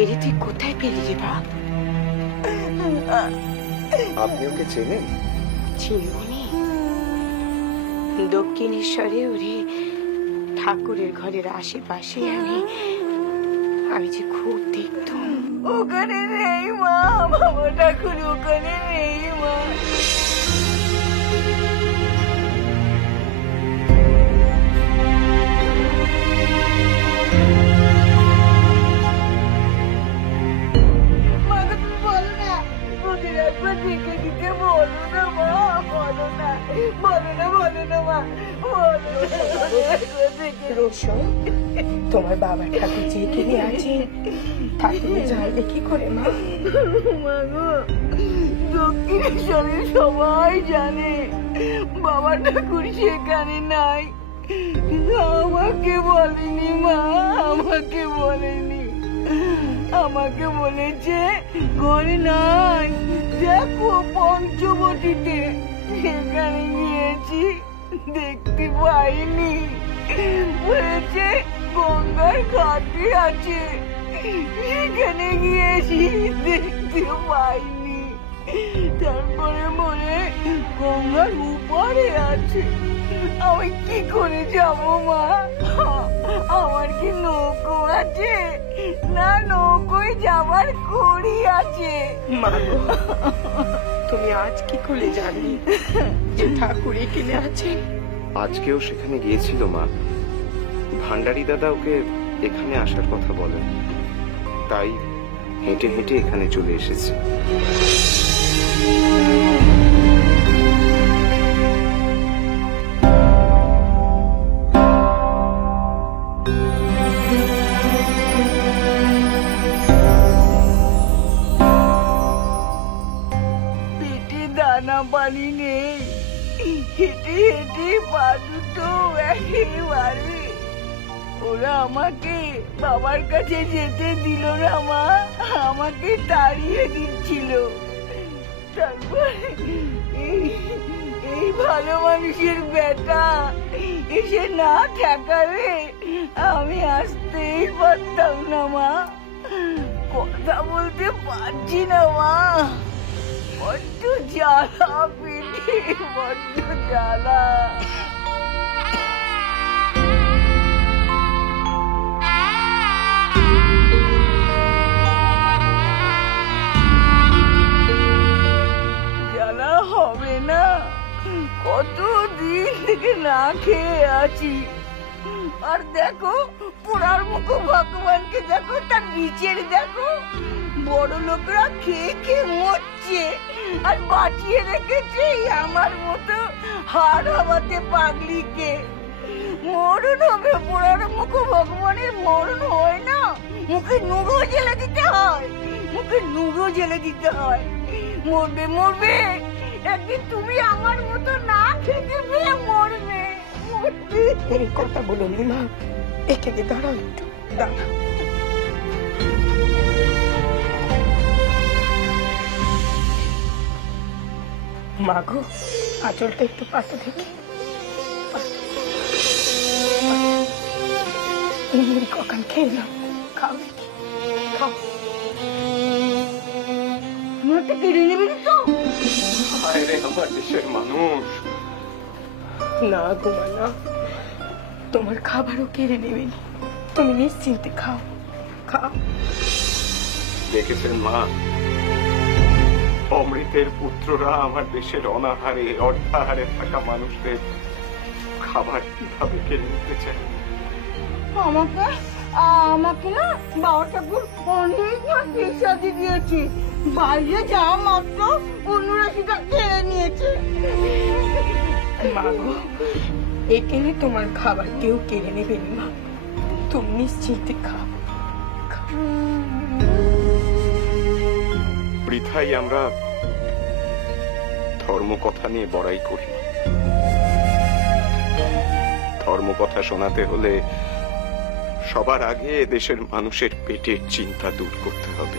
এরে তুই কোথায় পেলি রে বাপ? আপনি ওকে চেনেন? চিনবনি, দক্ষিণেশ্বরে ওরে ঠাকুরের ঘরের আশেপাশে আমি যে খুব দেখতাম। ওখানে নেই মা, বাবা ঠাকুর ওখানে নেই মা। তোমার বাবা ঠাকুর যে এখানে আছে ঠাকুর জানলে কি করে মা? দক্ষিণেশ্বরে সবাই জানে বাবা ঠাকুর সেখানে নাই, কিন্তু আমাকে বলেনি মা, আমাকে বলেনি। আমাকে বলেছে ঘরে নাই, দেখো পঞ্চবটিতে, সেখানে গিয়েছি দেখতে পাইনি। বলেছে গঙ্গার ঘাটে আছে, সেখানে গিয়েছি দেখতে পাইনি। তারপরে বলে গঙ্গার উপারে আছে। আমি কি করে যাব মা? আমার কি নৌকো আছে? না নৌকোয় যাবার কড়ি আছে। মা তুমি আজ কি করে জানলি যে ঠাকুর এখানে আছে? আজকেও সেখানে গিয়েছিল মা। ভান্ডারী দাদা ওকে এখানে আসার কথা বলেন, তাই হেঁটে হেঁটে এখানে চলে এসেছে। পেটে দানা পানি নেই, হেঁটে হেঁটে পা দুটো একেবারে। ওরা আমাকে বাবার কাছে যেতে দিল না মা, আমাকে তাড়িয়ে দিচ্ছিল। তারপরে এই ভালো মানুষের বেটা এসে না ঠেকালে আমি আসতেই পারতাম না মা। কথা বলতে পারছি না মা, বড্ড জ্বালা পেটে, বড্ড জ্বালা। জ্বালা হবে না, কতদিন থেকে না খেয়ে আছি। আর দেখো পোড়ার মুখ ভগবানকে দেখো, তার নিচের দেখো, বড় লোকরা খেয়ে খেয়ে মরছে আর বাঁচিয়ে রেখেছে আমার মতো হাড় হাওয়াতে পাগলিকে। মরণ হবে, পোড়ার মুখ ভগবানের মরণ হয় না, মুখে নুরো জেলে দিতে হয়, মুখে নুরো জেলে দিতে হয়। মরবে মরবে, একদিন তুমি আমার মতো না খেতে পেয়ে মরবে, মরবে। এই কথা বলো নি মা, এখানে দাঁড়াও একটু, দাঁড়াও। মা গো, আঁচলটা একটু পাতা দেখি। মুড়ি কখন খেয়ে নাও, খাও দেখি, খাও। মুড়িটা কেড়ে নেবে তো? আমার দেশের মানুষ। না গো মা না, তোমার খাবারও কেড়ে নেবেন, তুমি নিশ্চিন্তে খাও, খাও। দেখেছেন মা, অমৃতের পুত্ররা আমার দেশের অনাহারে অর্ধাহারে থাকা মানুষদের খাবার কিভাবে কেড়ে নিতে চায়। আমাকে না বাবা ঠাকুর অনেক পেশাদি দিয়েছে, বাইরে যাওয়া মাত্র অন্যরা সেটা খেয়ে নিয়েছে। মা গো, এখানে তোমার খাবার কেউ কেড়ে নেবেন মা, তুমি নিশ্চিন্তে খাও। বৃথাই আমরা ধর্মকথা নিয়ে বড়াই করি। ধর্মকথা শোনাতে হলে সবার আগে দেশের মানুষের পেটের চিন্তা দূর করতে হবে।